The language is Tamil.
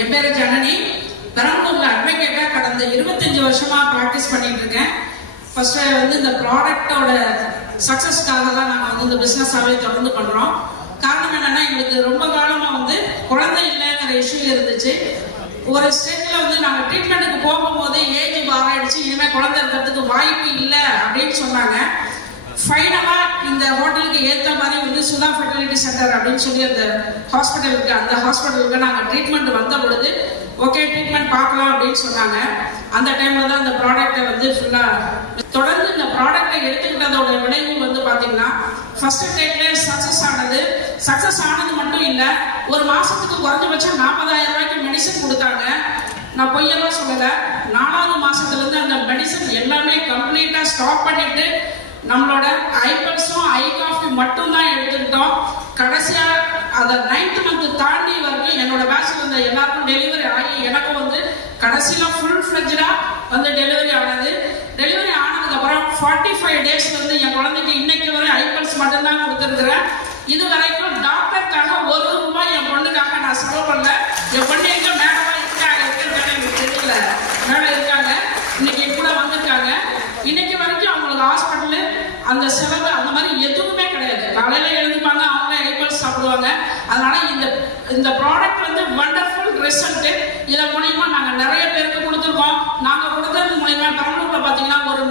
என் பேரு ஜனனி. பெரம்பலூர்ல அட்வொகேட்டா கடந்த 25 வருஷமா பிராக்டிஸ் பண்ணிட்டு இருக்கேன். ஃபர்ஸ்ட் வந்து இந்த ப்ராடக்டோட சக்சஸ்க்காக தான் நாங்கள் வந்து இந்த பிசினஸாவே தொடர்ந்து பண்றோம். காரணம் என்னன்னா, எங்களுக்கு ரொம்ப காலமா வந்து குழந்தை இல்லைங்கிற இஷ்யூ இருந்துச்சு. ஒரு ஸ்டேஜ்ல வந்து நாங்க ட்ரீட்மெண்ட்டுக்கு போகும்போது ஏஜ் பார் ஆயிடுச்சு, இனிமே குழந்தை இருக்கிறதுக்கு வாய்ப்பு இல்லை அப்படின்னு சொன்னாங்க. ஃபைனலா இந்த ஹோட்டலுக்கு ஏற்ற மாதிரி வந்து சுதா ஃபெர்டிலிட்டி சென்டர் அப்படின்னு சொல்லி அந்த ஹாஸ்பிட்டலுக்கு நாங்க ட்ரீட்மெண்ட் வந்த பொழுது ஓகே ட்ரீட்மெண்ட் பார்க்கலாம் அப்படின்னு சொன்னாங்க. அந்த டைம்ல தான் இந்த ப்ராடக்ட்டை வந்து ஃபுல்லா தொடர்ந்து இந்த ப்ராடக்ட்டை எடுத்துக்கிட்டதோட விளைவு வந்து பாத்தீங்கன்னா ஃபர்ஸ்ட் டேட்ல சக்சஸ் ஆனது மட்டும் இல்ல, ஒரு மாசத்துக்கு குறைஞ்சபட்சம் 40,000 ரூபாய்க்கு மெடிசன் கொடுத்தாங்க. நான் பொய்யெல்லாம் சொல்லல. 4வது மாசத்துல இருந்து அந்த மெடிசன் எல்லாமே கம்ப்ளீட்டா ஸ்டாப் பண்ணிட்டு நம்மளோட ஐபல்ஸும் ஐ காஃபி மட்டும் தான் எடுத்துக்கிட்டோம். கடைசியா அந்த 9th மந்த் தாண்டி வரைக்கும் என்னோட பேட்ச்ல இருந்த எல்லாருக்கும் டெலிவரி ஆகி எனக்கும் வந்து கடைசியில ஃபுல் ஃபிளெஜ்டா வந்து டெலிவரி ஆனது. டெலிவரி ஆனதுக்கு அப்புறம் 45 டேஸ்ல இருந்து என் குழந்தைக்கு இன்னைக்கு வரை ஐபல்ஸ் மட்டும் தான் கொடுத்துருக்கிறேன். இது வரைக்கும் டாக்டருக்காக ₹1 என் பொண்ணுக்காக நான் செலவு பண்ணல. என் பொண்ணு எங்க மேடமா இருக்காங்க எனக்கு தெரியல, மேடம் இருக்காங்க, இன்னைக்கு கூட வந்திருக்காங்க. இன்னைக்கு வரைக்கும் அவங்களுக்கு ஹாஸ்பிட்டலு அந்த செலவு அந்த மாதிரி எதுவுமே கிடையாது. காலையில எழுந்துப்பாங்க, அவங்களே ஐபல்ஸ் சாப்பிடுவாங்க. அதனால இந்த ப்ராடக்ட் வந்து வண்டர்ஃபுல் ரிசல்ட். இதன் மூலியமா நாங்க நிறைய பேருக்கு கொடுத்துருக்கோம். நாங்க கொடுத்தது மூலியமா பெரம்பலூர்ல பாத்தீங்கன்னா ஒரு